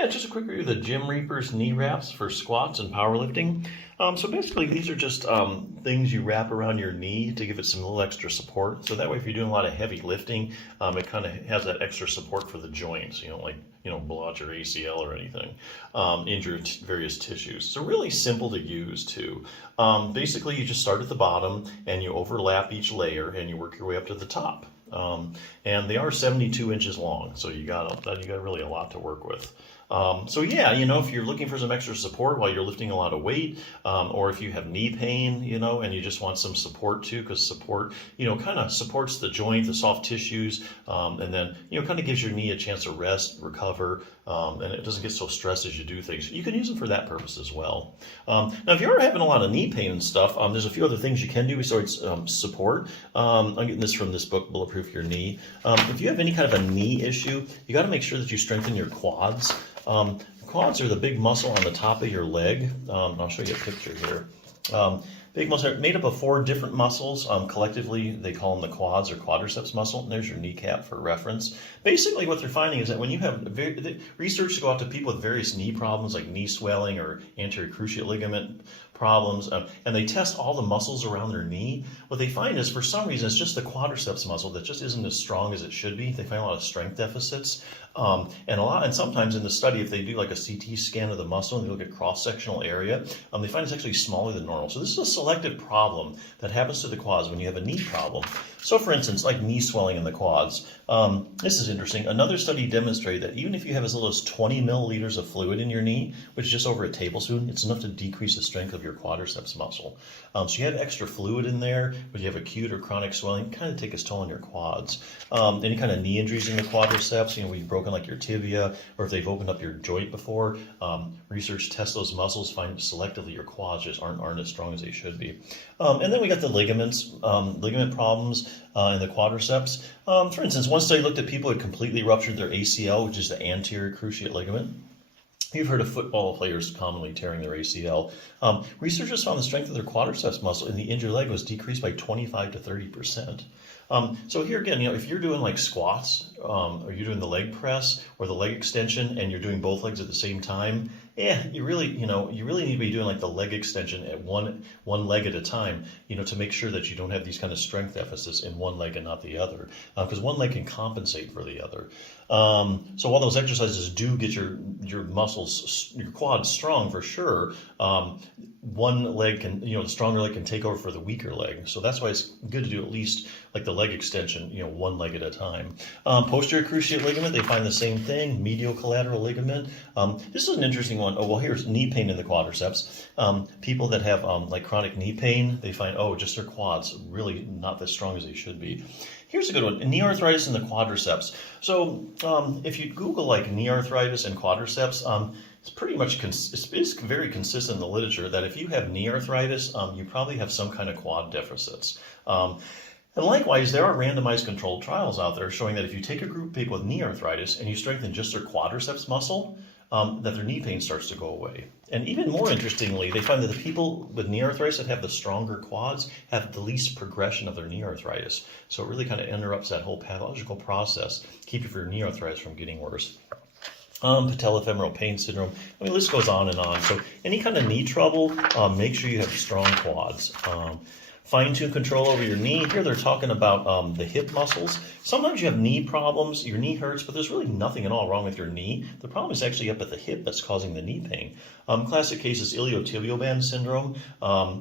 Yeah, just a quick review of the Gymreapers knee wraps for squats and powerlifting. So basically, these are just things you wrap around your knee to give it some little extra support. So that way, if you're doing a lot of heavy lifting, it kind of has that extra support for the joints. Blow out your ACL or anything, injure various tissues. So really simple to use too. Basically, you just start at the bottom and you overlap each layer and you work your way up to the top. And they are 72 inches long, so you got really a lot to work with. So yeah, if you're looking for some extra support while you're lifting a lot of weight, or if you have knee pain, and you just want some support too, because support, kind of supports the joint, the soft tissues, and then, kind of gives your knee a chance to rest, recover, and it doesn't get so stressed as you do things. You can use them for that purpose as well. Now, if you're having a lot of knee pain and stuff, there's a few other things you can do besides support. I'm getting this from this book, Bulletproof Your Knee. If you have any kind of a knee issue, you got to make sure that you strengthen your quads. Quads are the big muscle on the top of your leg. I'll show you a picture here. Big muscle made up of 4 different muscles. Collectively, they call them the quads or quadriceps muscle. And there's your kneecap for reference. Basically, what they're finding is that when you have research go out to people with various knee problems like knee swelling or anterior cruciate ligament problems, and they test all the muscles around their knee. What they find is, for some reason, it's just the quadriceps muscle that just isn't as strong as it should be. They find a lot of strength deficits, and sometimes in the study, if they do like a CT scan of the muscle and they look at cross-sectional area, they find it's actually smaller than normal. So this is a selective problem that happens to the quads when you have a knee problem. So, for instance, like knee swelling in the quads. This is interesting. Another study demonstrated that even if you have as little as 20 milliliters of fluid in your knee, which is just over a tablespoon, it's enough to decrease the strength of your quadriceps muscle. So you have extra fluid in there, but you have acute or chronic swelling, kind of take its toll on your quads. Any kind of knee injuries in the quadriceps, where you've broken like your tibia, or if they've opened up your joint before, research tests those muscles, find selectively your quads just aren't as strong as they should be. And then we got the ligaments, ligament problems in the quadriceps. For instance, one study looked at people who had completely ruptured their ACL, which is the anterior cruciate ligament. You've heard of football players commonly tearing their ACL. Researchers found the strength of their quadriceps muscle in the injured leg was decreased by 25 to 30%. So here again, if you're doing like squats, or you're doing the leg press or the leg extension, and you're doing both legs at the same time, you really need to be doing like the leg extension at one leg at a time, to make sure that you don't have these kind of strength deficits in one leg and not the other, because one leg can compensate for the other. So while those exercises do get your muscles, your quads strong for sure, one leg can, the stronger leg can take over for the weaker leg. So that's why it's good to do at least like the leg extension, one leg at a time. Posterior cruciate ligament, they find the same thing. Medial collateral ligament. This is an interesting one. Oh, well, here's knee pain in the quadriceps. People that have like chronic knee pain, they find, just their quads really not as strong as they should be. Here's a good one, knee arthritis in the quadriceps. So if you Google like knee arthritis and quadriceps, it's pretty much it's very consistent in the literature that if you have knee arthritis, you probably have some kind of quad deficits. And likewise, there are randomized controlled trials out there showing that if you take a group of people with knee arthritis and you strengthen just their quadriceps muscle, that their knee pain starts to go away. And even more interestingly, they find that the people with knee arthritis that have the stronger quads have the least progression of their knee arthritis. So it really kind of interrupts that whole pathological process, keep your knee arthritis from getting worse. Patellofemoral pain syndrome. The list goes on and on. So any kind of knee trouble, make sure you have strong quads. Fine-tune control over your knee. Here they're talking about the hip muscles. Sometimes you have knee problems, your knee hurts, but there's really nothing at all wrong with your knee. The problem is actually up at the hip that's causing the knee pain. Classic case is iliotibial band syndrome.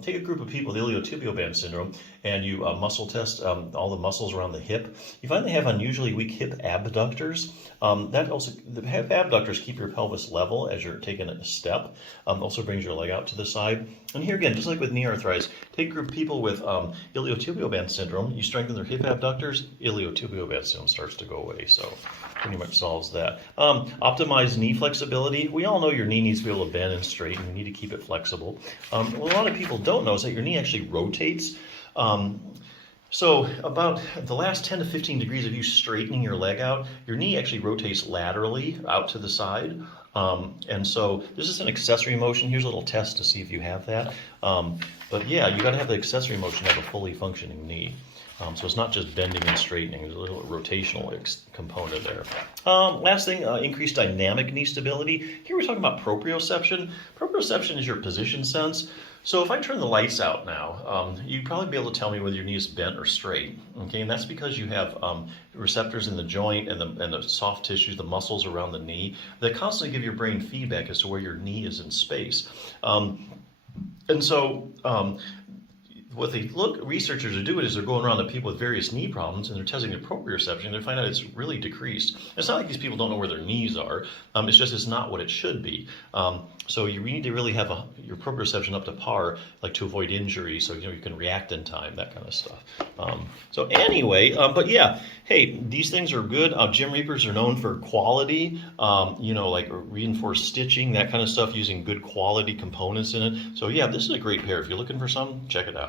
Take a group of people with iliotibial band syndrome and you muscle test all the muscles around the hip. You find they have unusually weak hip abductors. The hip abductors keep your pelvis level as you're taking a step. Also brings your leg out to the side. And here again, just like with knee arthritis, take a group of people with iliotibial band syndrome, you strengthen their hip abductors, iliotibial band syndrome starts to go away. So pretty much solves that. Optimize knee flexibility. We all know your knee needs to be able to bend and straighten. You need to keep it flexible. What a lot of people don't know is that your knee actually rotates. So about the last 10 to 15 degrees of you straightening your leg out, your knee actually rotates laterally out to the side. And so this is an accessory motion. Here's a little test to see if you have that. But yeah, you got to have the accessory motion to have a fully functioning knee. So it's not just bending and straightening. There's a little rotational component there. Last thing, increased dynamic knee stability. Here we're talking about proprioception. Proprioception is your position sense. So if I turn the lights out now, you'd probably be able to tell me whether your knee is bent or straight. Okay, and that's because you have receptors in the joint and the soft tissues, the muscles around the knee, that constantly give your brain feedback as to where your knee is in space. And so what researchers are doing is they're going around to people with various knee problems and they're testing their proprioception and they find out it's really decreased. It's not like these people don't know where their knees are. It's just it's not what it should be. So you need to really have your proprioception up to par, like to avoid injury, so you can react in time, that kind of stuff. So anyway, but yeah, hey, these things are good. Gymreapers are known for quality, like reinforced stitching, that kind of stuff, using good quality components in it. So yeah, this is a great pair. If you're looking for some, check it out.